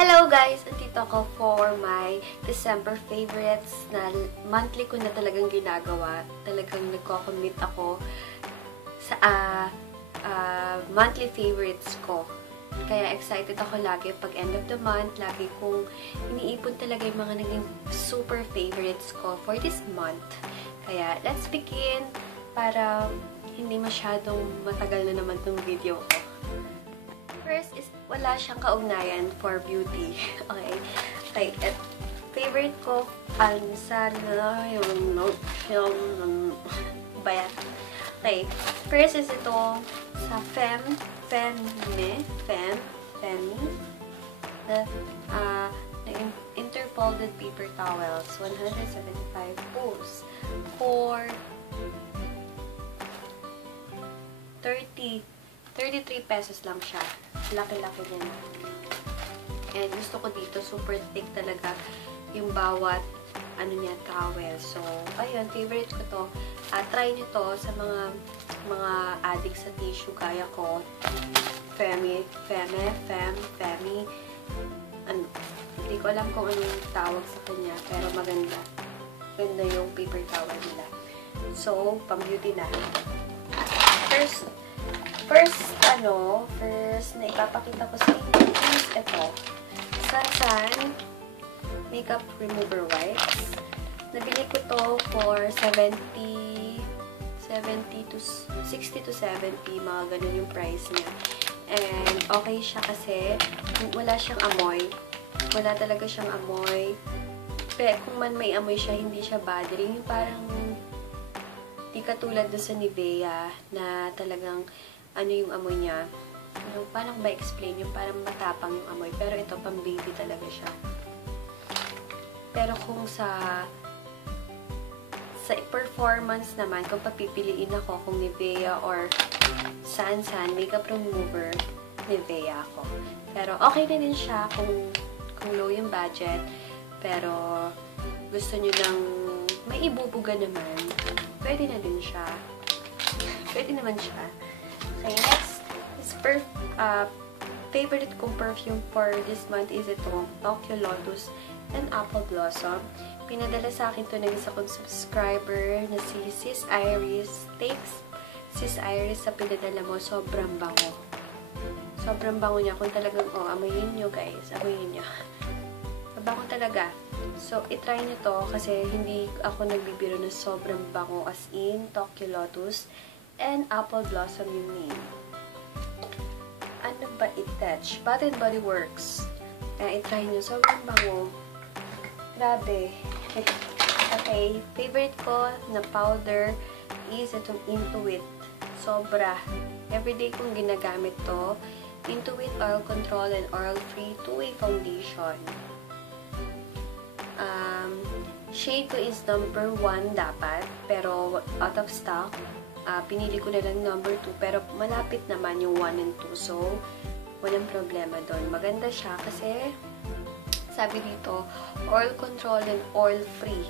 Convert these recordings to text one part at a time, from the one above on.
Hello guys! Andito ako for my December favorites na monthly ko na talagang ginagawa. Talagang nagko-commit ako sa monthly favorites ko. Kaya excited ako lagi pag end of the month. Lagi kong iniipon talaga yung mga naging super favorites ko for this month. Kaya let's begin para hindi masyadong matagal na naman tong video ko. First is, wala siyang kaugnayan for beauty. Okay? Like, favorite ko, sana, yung bayan. Okay. First is ito, sa Femme, the interfolded paper towels, 175 pulls, for 33 pesos lang siya. Laki-laki din. And gusto ko dito, super thick talaga yung bawat towel. So, ayun, favorite ko to. Try nyo to sa mga addict sa tissue kaya ko. Femme. Hindi ko alam kung ano yung tawag sa kanya, pero maganda. Ganda yung paper towel nila. So, pang-beauty na. First na ipapakita ko sa inyo is ito. Sansan Makeup Remover Wipes. Nabili ko to for 60 to 70, mga ganun yung price niya. And okay siya kasi wala siyang amoy. Wala talaga siyang amoy. Pero kung man may amoy siya, hindi siya bothering. Yung parang di katulad doon sa Nivea na talagang yung amoy niya. Parang ba explain yung parang matapang yung amoy. Pero ito, pang baby talaga siya. Pero kung sa performance naman, kung papipiliin ako kung Nivea or Sansan Makeup Remover, Nivea ako. Pero okay na din siya kung low yung budget. Pero gusto nyo ng may ibubuga naman, pwede na din siya. Pwede naman siya. Okay, next is favorite kong perfume for this month is itong Tokyo Lotus and Apple Blossom. Pinadala sa akin to ng isa kong subscriber na si Sis Iris. Thanks, Sis Iris, sa pinadala mo. Sobrang bango. Sobrang bango niya. Kung talagang, amoyin nyo guys. Amoyin nyo. Bango talaga. So, itry nyo to kasi hindi ako nagbibiro na sobrang bango, as in Tokyo Lotus and Apple Blossom yung name. Ano ba i-touch? Bath and Body Works. Kaya itry nyo. Sobrang bango. Grabe. Okay. Favorite ko na powder is itong Intuit. Sobra. Everyday kong ginagamit to. Intuit Oil Control and Oil Free 2-Way Foundation. Shade ko is number 1 dapat, pero out of stock. Pinili ko na lang number 2, pero malapit naman yung 1 and 2, so walang problema doon. Maganda siya kasi sabi dito, oil control and oil free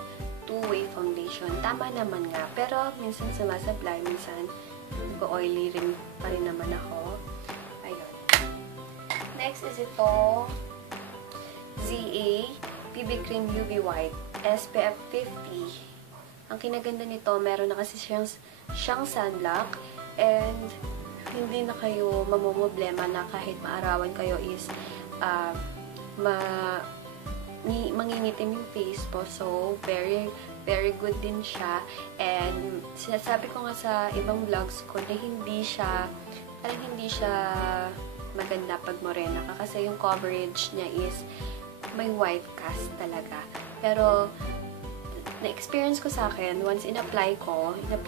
2-way foundation. Tama naman nga, pero minsan sumasablay, minsan nag-oily rin pa rin naman ako. Ayun. Next is ito, ZA BB Cream UV White SPF 50. Ang kinaganda nito, meron na kasi siyang sunblock and hindi na kayo mamumblema na kahit maarawan kayo is mangingitim yung face po. So, very, very good din siya. And sinasabi ko nga sa ibang vlogs ko na hindi siya maganda pag morena ka kasi yung coverage niya is may white cast talaga. Pero, na-experience ko sa akin, once in-apply ko yung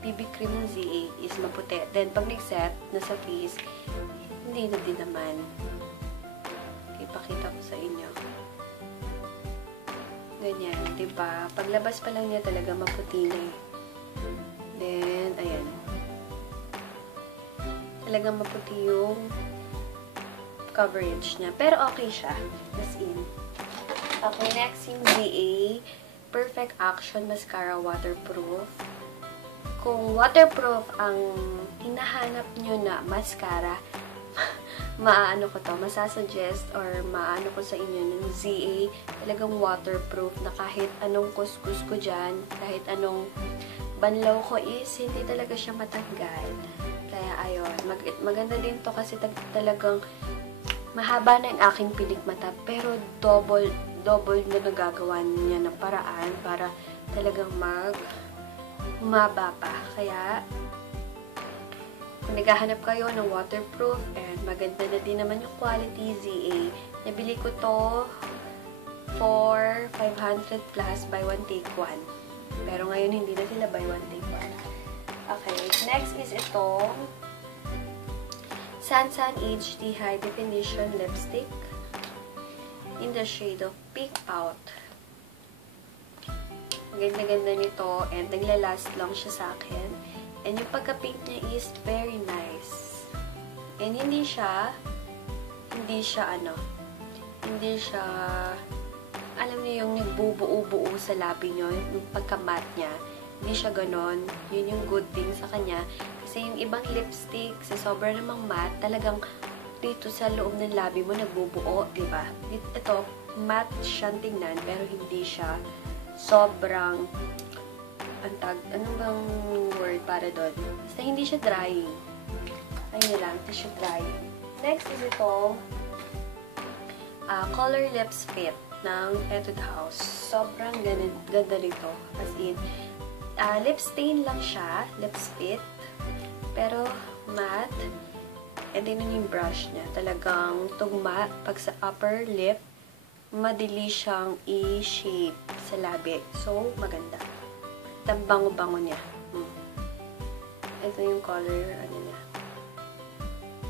BB cream ng ZA is maputi. Then, pag nag-set na sa face, hindi na din naman. Ipakita ko sa inyo. Ganyan, diba? Paglabas pa lang niya talaga maputi na eh. Then, ayan. Talagang maputi yung coverage niya. Pero okay siya. As in. Okay, next yung ZA Perfect Action Mascara Waterproof. Kung waterproof ang hinahanap nyo na mascara, masasuggest or maano ko sa inyo ng ZA, talagang waterproof na kahit anong kuskus ko dyan, kahit anong banlaw ko is, hindi talaga siya matanggal. Kaya ayun, maganda din to kasi talagang mahaba na yung aking pilik mata, pero double na nagagawa niya ng paraan para talagang humaba pa. Kaya, kung naghahanap kayo ng waterproof and maganda na din naman yung quality ZA, nabili ko to for 500 plus buy one take one. Pero ngayon hindi na sila buy one take one. Okay, next is itong Sansan HD High Definition Lipstick in the shade of Pink Out. Ganda-ganda nito and naglalast lang siya sa akin. And yung pagka-pink niya is very nice. And hindi siya, alam niyo yung nagbubuo-buo sa labi niyo, yung pagka-matte niya. Hindi siya ganon. Yun yung good thing sa kanya. Kasi yung ibang lipstick, sa sobra namang matte, talagang dito sa loob ng labi mo nagbubuo, diba? Ito, matte siyang tingnan, pero hindi siya sobrang ano bang word para doon? Basta hindi siya drying. Ayun lang, hindi siya drying. Next is itong Color Lips Fit ng Etude House. Sobrang ganda nito. As in, lip stain lang siya, lips fit, pero matte. And then yung brush niya, talagang tugma. Pag sa upper lip, madali siyang i-shape sa labi. So, maganda. Bango-bango niya. Ito yung color, niya.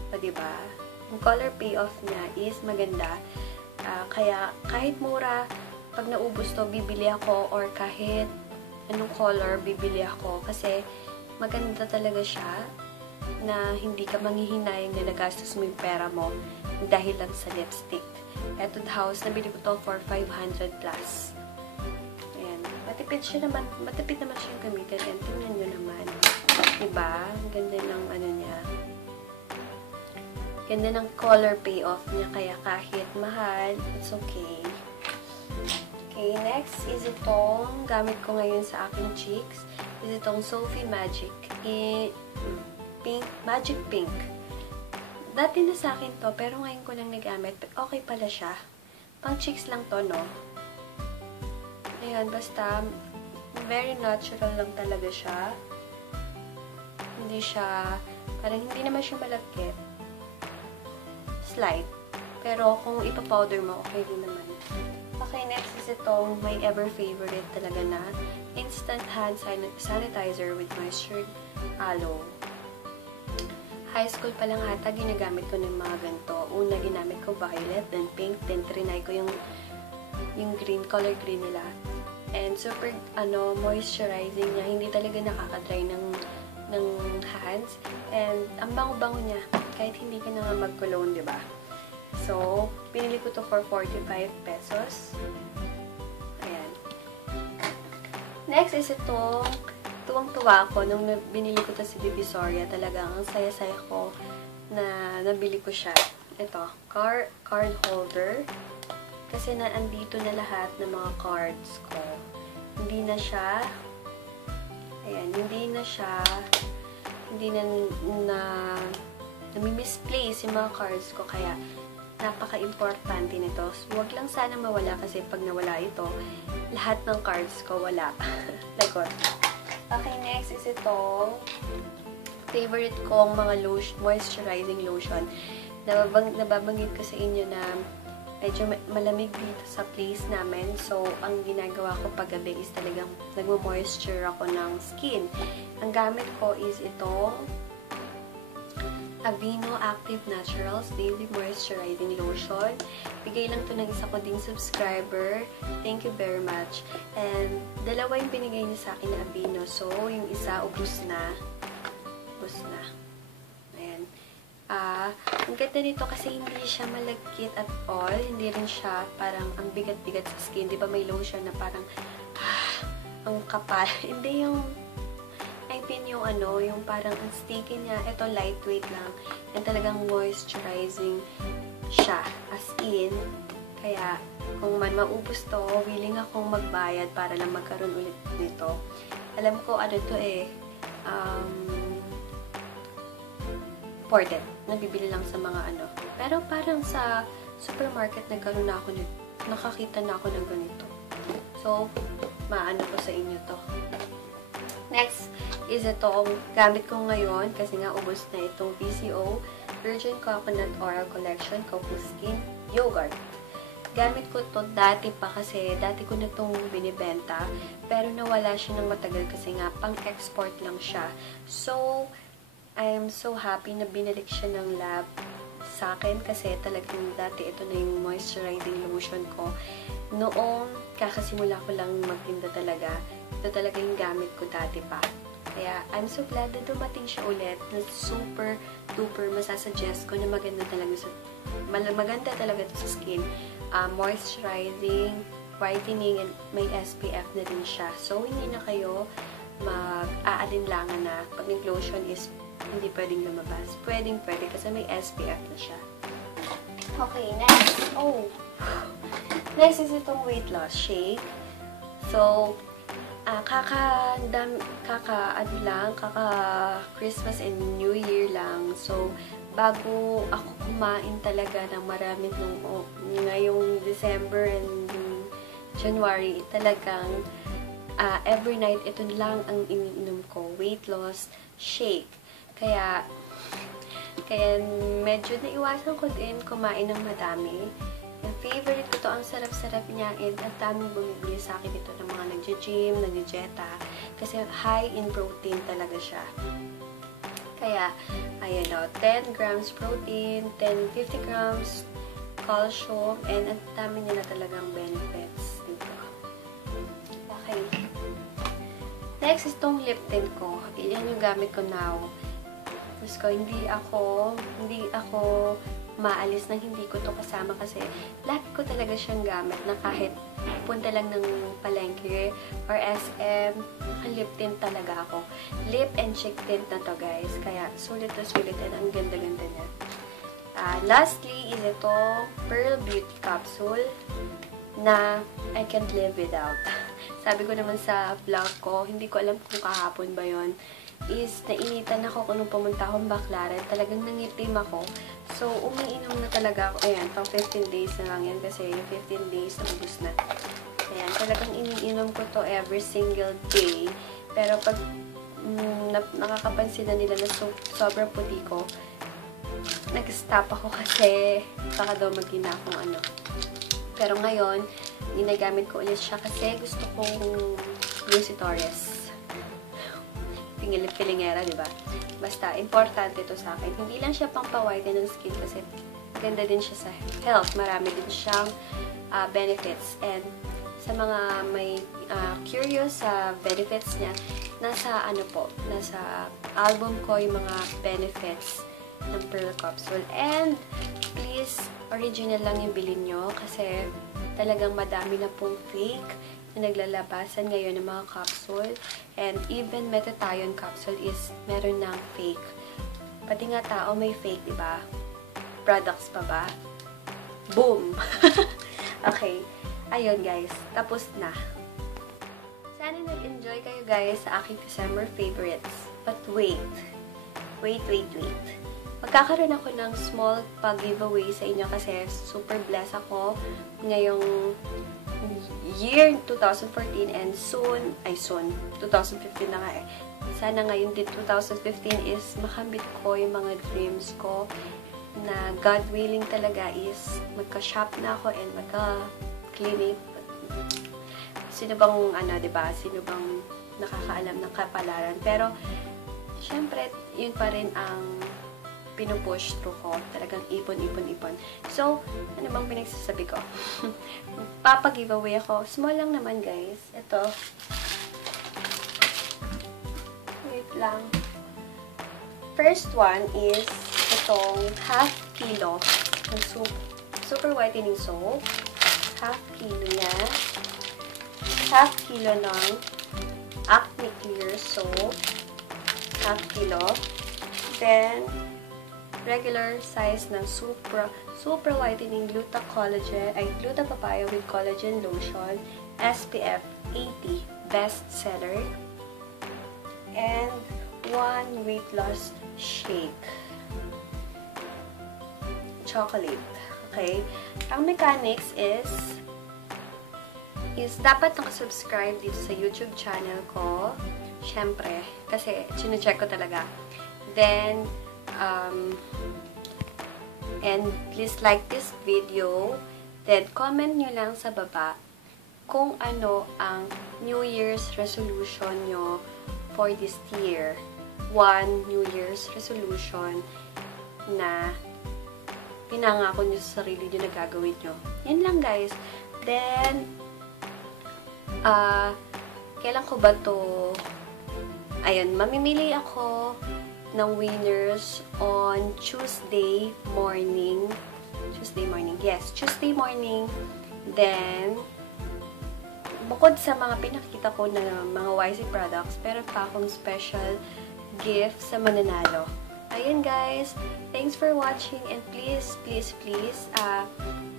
O, diba? Yung color payoff niya is maganda. Kaya, kahit mura, pag naubos to, bibili ako, or kahit anong color, bibili ako. Kasi, maganda talaga siya, na hindi ka manghihinayang na nagastos mo yung pera mo dahil lang sa lipstick. Etude House, nabili ko to for 500 plus. Matipid naman siya yung gamitin. Yan, tingnan nyo naman. Diba? Ang ganda ng niya. Ganda ng color payoff niya. Kaya kahit mahal, it's okay. Okay, next is itong gamit ko ngayon sa aking cheeks. Is itong Sophie Magic Magic Pink. Dati na sa akin to, pero ngayon ko lang nagamit. Okay pala siya. Pang cheeks lang to, no? Ayan, basta very natural lang talaga siya. Parang hindi naman siya malagkit. Slight. Pero kung ipapowder mo, okay din naman. Okay, next is itong my ever favorite talaga na instant hand sanitizer with moisture aloe. High school pa lang ata, ginagamit ko ng mga ganito. Una, ginamit ko violet, then pink, then trinay ko yung green, color green nila. And super, moisturizing niya. Hindi talaga nakaka-dry ng hands. And, ang bango-bango niya. Kahit hindi ka na nga mag-cologne, diba? So, pinili ko to for 45 pesos. Ayan. Next is itong, tuwang-tuwa ako nung binili ko to sa Divisoria. Talagang, ang saya-saya ko na nabili ko siya. Ito, card holder. Kasi andito na lahat ng mga cards ko. Hindi na nami-misplace yung mga cards ko. Kaya, napaka-importante nito. Huwag lang sana mawala kasi pag nawala ito, lahat ng cards ko wala. Lagot. Okay, next is itong favorite kong mga moisturizing lotion. Nababanggit ko sa inyo na medyo malamig dito sa place namin. So, ang ginagawa ko paggabi is talagang nagmo-moisture ako ng skin. Ang gamit ko is itong Aveeno Active Naturals Daily Moisturizing Lotion. Bigay lang to ng isa ko ding subscriber. Thank you very much. And, dalawa yung binigay niya sa akin na Aveeno. So, yung isa, ubus na. Ayan. Ang ganda nito kasi hindi siya malagkit at all. Hindi rin siya parang ang bigat-bigat sa skin. Di ba may lotion na parang ang kapal. Hindi yung silipin yung yung parang ang sticky niya. Ito lightweight lang. And talagang moisturizing siya. As in, kaya kung man maubos to, willing akong magbayad para lang magkaroon ulit nito. Alam ko ano to imported. Nabibili lang sa mga Pero parang sa supermarket nagkaroon na ako nakakita na ako ng ganito. So, maano ko sa inyo to. Next is itong gamit ko ngayon kasi nga ubos na itong VCO Virgin Coconut Oil Collection Coco Skin Yogurt. Gamit ko to dati pa kasi dati ko na itong binibenta pero nawala siya ng matagal kasi nga pang-export lang siya. So, I am so happy na binalik siya ng lab sa akin kasi talagang dati ito na yung moisturizing lotion ko. Noong kakasimula ko lang magtinda talaga, ito talaga yung gamit ko dati pa. Kaya, I'm so glad na dumating siya ulit na super duper masasuggest ko na maganda talaga ito sa skin. Moisturizing, whitening, and may SPF na din siya. So, hindi na kayo mag-aalinlangan na pag nag-lotion is hindi pwedeng lumabas. Pwede kasi may SPF na siya. Okay, next. Next is itong weight loss shake. So, kaka-Christmas and New Year lang. So, bago ako kumain talaga ng marami ngayong December and January, talagang every night ito lang ang iniinom ko. Weight loss shake. Kaya medyo naiwasan ko din kumain ng madami. Yung favorite ko to, ang sarap-sarap niya and ang daming bumibili sa akin ito ng mga nagja-gym, nagja-jeta. Kasi high in protein talaga siya. Kaya, ayan o, 10 grams protein, 50 grams calcium, and ang dami niya na talagang benefits dito. Okay. Next is tong lip tint ko. Yan yung gamit ko now. Tapos ko, hindi ako maalis nang hindi ko to kasama kasi lagi ko talaga siyang gamit na kahit punta lang ng palengke or SM, lip tint talaga ako. Lip and cheek tint na to, guys. Kaya sulit to sulit and ang ganda-ganda niya. Lastly is ito Pearl Beauty Capsule na I can't live without. Sabi ko naman sa vlog ko, hindi ko alam kung kahapon ba yon, is nainitan ako kung nung pumunta akong Baclaran. Talagang nangitim ako. So, umiinom na talaga ako. Ayan, pang 15 days na lang yan kasi yung 15 days na ubus na. Ayan, talagang iniinom ko to every single day. Pero pag nakakapansin na nila na sobrang puti ko, nag-stop ako kasi baka daw mag-ina akong Pero ngayon, ginagamit ko ulit siya kasi gusto kong Lucy Torres. Pilingera, diba? Basta, importante ito sa akin. Hindi lang siya pang pa-whiten ng skin kasi ganda din siya sa health. Marami din siyang benefits. And sa mga may curious sa benefits niya, nasa album ko yung mga benefits ng Pearl Capsule. And, please, original lang yung bilhin nyo kasi talagang madami na pong fake na naglalabasan ngayon ng mga capsule. And even Metathion capsule is meron ng fake. Pati nga tao may fake, diba? Products pa ba? Boom! Okay. Ayun, guys. Tapos na. Sana nag-enjoy kayo, guys, sa aking December favorites. But wait. Wait. Magkakaroon ako ng small pag-giveaway sa inyo kasi super blessed ako ngayong year 2014 and soon, 2015 na nga eh. Sana ngayon din 2015 is makambit ko yung mga dreams ko na God willing talaga is magka-shop na ako and magka-clinic. Sino bang diba? Sino bang nakakaalam ng kapalaran? Pero syempre, yun pa rin ang pinupush through ko. Talagang ipon. So, ano bang pinagsasabi ko? Papa-giveaway ako. Small lang naman, guys. Ito. Wait lang. First one is itong half kilo ng super whitening soap. Half kilo niya. Half kilo ng Acne Clear soap. half kilo. Then, regular size ng Super Whitening Gluta Papaya with Collagen Lotion, SPF 80, best seller. And 1 weight loss shake. Chocolate. Okay? Ang mechanics is dapat nakasubscribe dito sa YouTube channel ko. Siyempre, kasi chinecheck ko talaga. Then, and please like this video. Then, comment nyo lang sa baba kung ano ang New Year's resolution nyo for this year. One New Year's resolution na pinangako nyo sa sarili nyo na gagawin nyo. Yan lang, guys. Then, kailan ko ba to? Ayun, mamimili ako ng winners on Tuesday morning. Yes, Tuesday morning. Then, bukod sa mga pinakita ko na mga YC products, meron pa akong special gift sa mananalo. Ayun, guys. Thanks for watching, and please,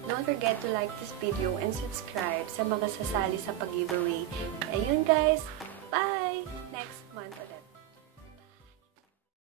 don't forget to like this video and subscribe sa mga sasali sa pag-giveaway. Ayun, guys.